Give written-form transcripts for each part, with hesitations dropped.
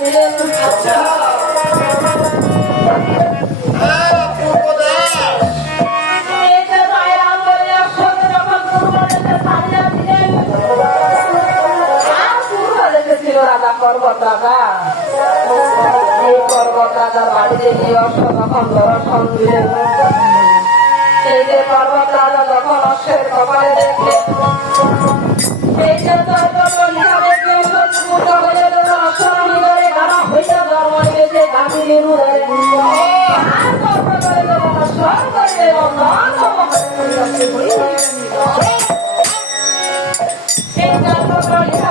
দিলেন। রাজা পর্বত রাজা, এই পর্বত রাজার বাড়িতে গিয়ে অশ্ব তখন দর্শন দিলেন। এই যে পর্বত রাজা যখন অশ্বের কপালে দেখলেন, এই যে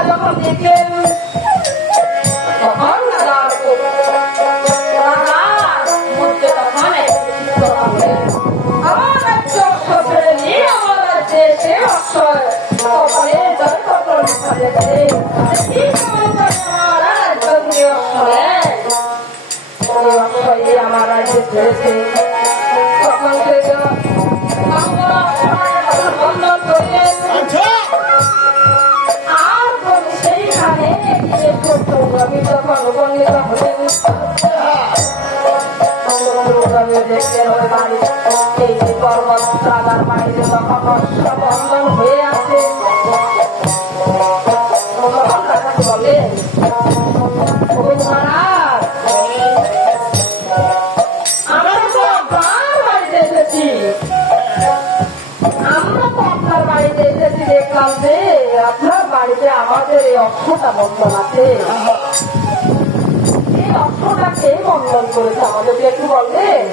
যখন দেখলেন তখন আমার রাজ্যে ছেড়েছে। তখন আর সেইখানে আমি তখন উপনীত হলেন। দেখলেন ওই বাড়ি, এই পর্বত রাজার বাড়িতে তখন বন্ধন হয়ে আছে। বলে আমরা তো আপনার বাড়িতে এসেছি, দেখলাম যে আপনার বাড়িতে আমাদের এই অক্ষটা বন্ধন আছে। এই অক্ষটা কে বন্ধন করেছে আমাদেরকে একটু বলবেন?